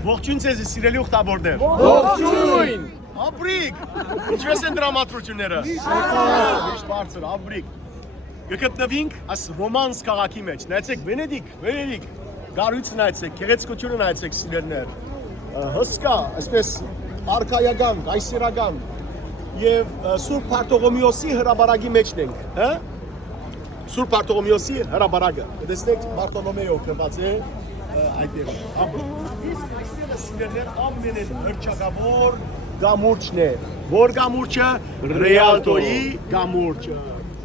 Ողջույն ձեզ սիրելի ուխտավորներ։ Ողջույն։ Ապրիկ։ Ինչպես են դրամատրությունները։ Միշտ բարձր, ապրիկ։ Գտնվենք այս ռոմանս քաղաքի մեջ։ Նայեցեք Վենեդիկ, գարույցը նայեցեք, գեղեցկությունը նայեցեք սիրելիներ։ Հսկա, այսպես արքայական, կայսերական եւ Սուրբ Բարտողոմեոսի հրաբարագի մեջն ենք, հա? Սուրբ Բարտողոմեոսի հրաբարագը։ Տեսնեք Բարտոլոմեո գրված է այդտեղ։ Իսկ այստեղ սիրելիներ ամենեն հռչակավոր գամուրջն է։ Որ գամուրջը Ռիալտոյի գամուրջը։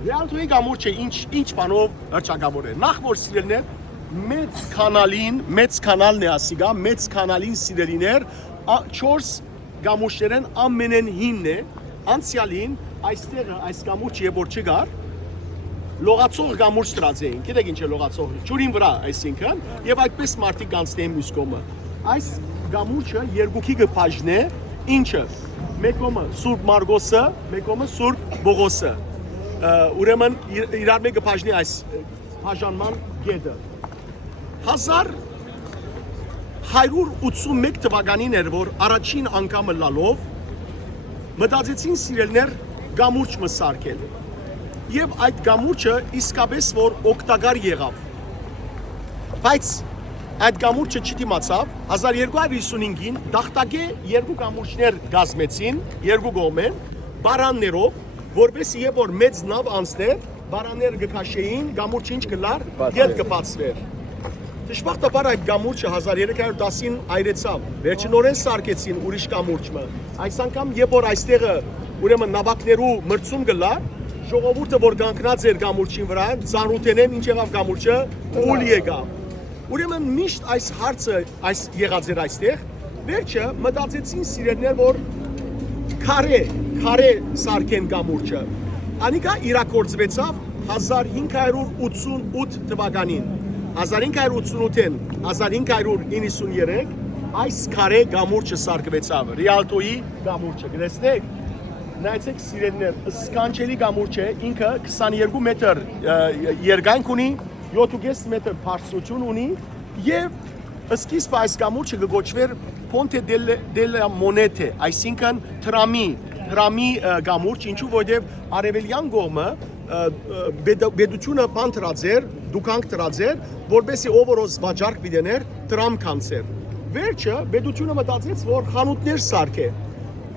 Ռիալտոյի գամուրջը ինչ բանով հռչակավոր է։ Նախ որ սիրելիներ մեծ կանալն է ասիգա, մեծ կանալին սիրելիներ 4 գամուրջներն ամենեն հինն է, անցյալին այստեղը այս գամուրջը որ չգար, լողացող գամուրջ դրած էին, գիտեք ինչ է լողացող, ջուրին վրա այսինքն, եւ այդպես մարդիկ անցնեն մյուս կողմը։ Այս գամուրջը երկուքի գփաժն է, ինչը մեկ կողմը Սուրբ Մարգոսը, մեկ կողմը Սուրբ Բողոսը։ Ուրեմն իրար մեկը բաժնի այս բաժանման գետը։ 1181 թվականին էր, որ առաջին անգամը լալով մտածեցին սիրելներ գամուրջ մսարկել։ Եվ այդ գամուրջը իսկապես որ օգտակար եղավ։ Բայց այդ գամուրջը չդիմացավ 1255-ին դախտակե երկու գամուրջներ գազմեցին, երկու կողմեն, բարաններով, որպեսզի երբ որ մեծ նավ անցներ, բարանները գքաշեին, գամուրջը ինչ կլար, ետ կբացվեր։ Դժբախտաբար այդ գամուրջը 1310-ին այրեցավ, վերջնորեն սարքեցին ուրիշ գամուրջը։ Այս անգամ երբ որ այստեղը ուրեմն նավակներու մրցում գլար, ժողովուրդը որ կանգնած էր գամուրջին վրա, ծանոթենեն ինչ եղավ գամուրջը, ուլ եկավ։ Ուրեմն միշտ այս հարցը եղած էր այստեղ, վերջը մտածեցին սիրելիներ, որ քարե սարքեն գամուրջը։ Անիկա իրագործվեցավ 1588 թվականին։ 1588-ին 1593 այս քարե գամուրջը սարքվեցավ, Ռիալտոյի գամուրջը, գտեսնեք։ Նայեցեք սիրելիներ, սկանչելի գամուրջ է, ինքը 22 մետր երկայնք ունի, 7.5 մետր բարձրություն ունի եւ սկիզբը այս գամուրջը կգոչվեր Ponte della Monete, այսինքն թրամի գամուրջ, ինչու որովհետեւ արևելյան կողմը բեդությունը բան դրածեր, դուքանք դրածեր, որպեսզի ով որ վաճառք պիտեներ տրամ կանցեր։ Վերջը բեդությունը մտածեց, որ խանութներ սարքե։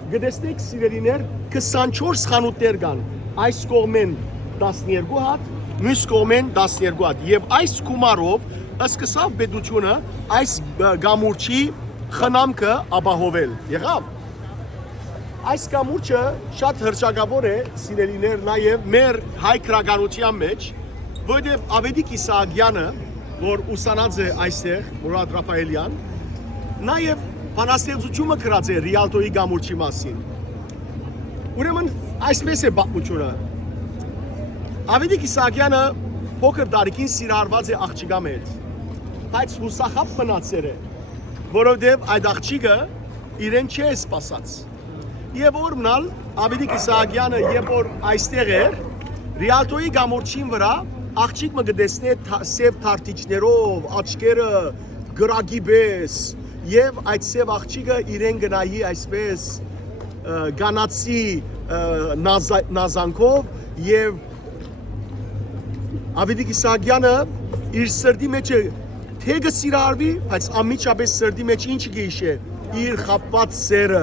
Գտեսնեք սիրելիներ 24 խանութներ կան, այս կողմեն 12 հատ, մյուս կողմեն 12 հատ եւ այս գումարով սկսավ պետությունը այս գամուրջի խնամքը ապահովել։ Եղավ։ Այս գամուրջը շատ հռչակավոր է սիրելիներ նաեւ մեր հայ քրագանության մեջ, որովհետեւ Ավետիք Իսահակյանը, որ ուսանած է այստեղ, Մուրադ Ռաֆայելյան, նաեւ բանաստեղծությունը գրած է Ռիալտոյի գամուրջի մասին։ Ուրեմն այսպես է պատմությունը։ Ավետիք Իսահակյանը փոքր տարիքին սիրահարված է աղջիկա մեջ, բայց հուսախաբ մնացել է, որովհետև այդ աղջիկը իրեն չէ սպասած։ Եվ օրմնալ Ավետիք Իսահակյանը երբ որ այստեղ էր, Ռիալտոյի գամուրջին վրա աղջիկը գտեսնե սև թարթիչներով, աչքերը գրագի պես, եւ այդ սև աղջիկը իրեն գնայի այսպես գանացի նազանքով եւ Ավետիք Իսահակյանը իր սրտի մեջ թե գսիրարվի, բայց ամիջապես սրտի մեջ ինչ գիշե իր խապված սերը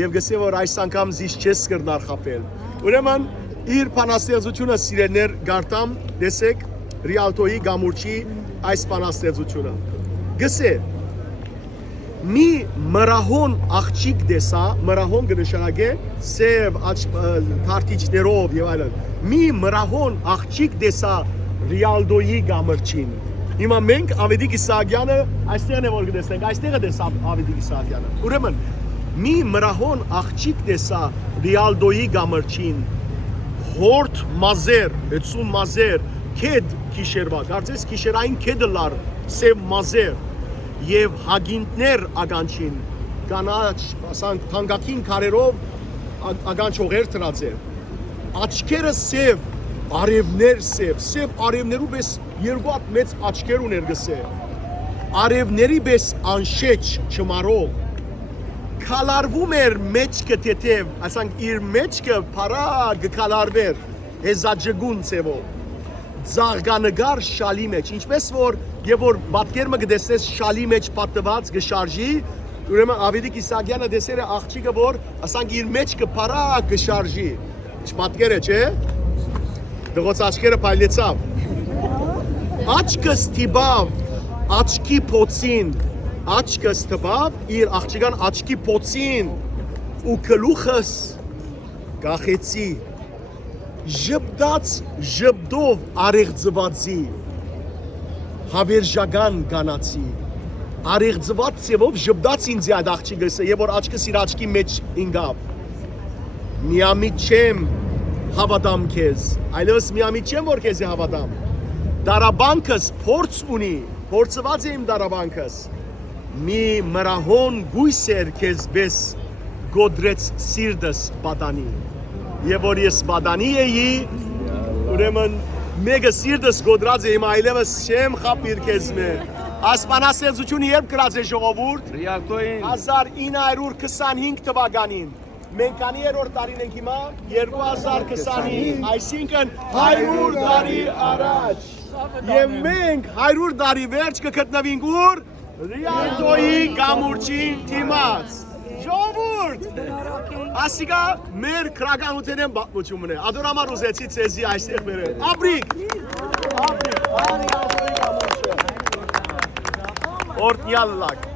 եւ գսե որ այս անգամ զիս չես կրնար խապել։ Ուրեմն իր բանաստեղծությունը սիրելիներ գարտամ, տեսեք Ռիալտոյի գամուրջի այս բանաստեղծությունը։ Գսե մի մրահոն աղջիկ դեսա, մրահոն կնշանակե սև թարթիչներով եւ այլն։ Մի մրահոն աղջիկ դեսա Ռիալտոյի գամուրջին։ Հիմա մենք Ավետիք Իսահակյանը այստեղն է որ գտեսնենք, այստեղ է դեսա Ավետիք Իսահակյանը։ Ուրեմն մի մրահոն աղջիկ դեսա Ռիալտոյի գամուրջին։ Հորդ մազեր, 80 մազեր, քեդ քիշերվա, կարծես քիշերային քեդը լար, սև մազեր եւ հագինտներ ագանչին, կանաչ, ասանք թանկագին քարերով ագանչողեր դրածեր։ Աչքերը սև, արևներ սև արևներու պես երկու հատ մեծ աչքեր ուներ գսե։ արևների պես անշեջ չմարող կալարվում էր մեջքը թեթև, ասենք իր մեջքը փարա գկալարվեր հեզաջգուն ցևով ձաղգանգար շալի մեջ ինչպես որ եւ որ պատկերը գտեսես շալի մեջ պատված գշարժի ուրեմն Ավետիք Իսահակյանը դեսեր է աղջիկը որ ասենք իր մեջքը փարա գշարժի չպատկեր է չէ դղոց աչքերը փայլեցավ աչքս տիբավ աչքի փոցին աչքս տիբավ իր աղջիկան աչքի փոցին ու գլուխս գախեցի ժպտաց ժպտով արեղծվածի հավերժական կանացի արեղծված ցևով ժպտաց ինձ այդ աղջիկս եւ որ աչքս իր աչքի մեջ ինգավ միամիտ չեմ հավատամ քեզ այլևս միամիտ չեմ որ քեզ հավատամ դարաբանքս փորձ ունի փորձված եմ դարաբանքս մի մրահոն գույսեր քեզ պես գոդրեց սիրտս պատանի եւ որ ես պատանի էի ուրեմն մեկը սիրտս գոդրած եմ այլևս չեմ խապիր քեզ մե ասպանասեզությունը երբ գրած է ժողովուրդ Ռիալտոյին 1925 թվականին մենք քանի երրորդ տարին ենք հիմա 2025 այսինքն 100 տարի առաջ եւ մենք 100 տարի վերջ կգտնվենք ուր Ռիալտոյի գամուրջին դիմաց ժողովուրդ ասիկա մեր քրագանութեն են պատմությունն է ադորամար ուզեցի ցեզի այստեղ բերել ապրիկ Օրտնյալ լակ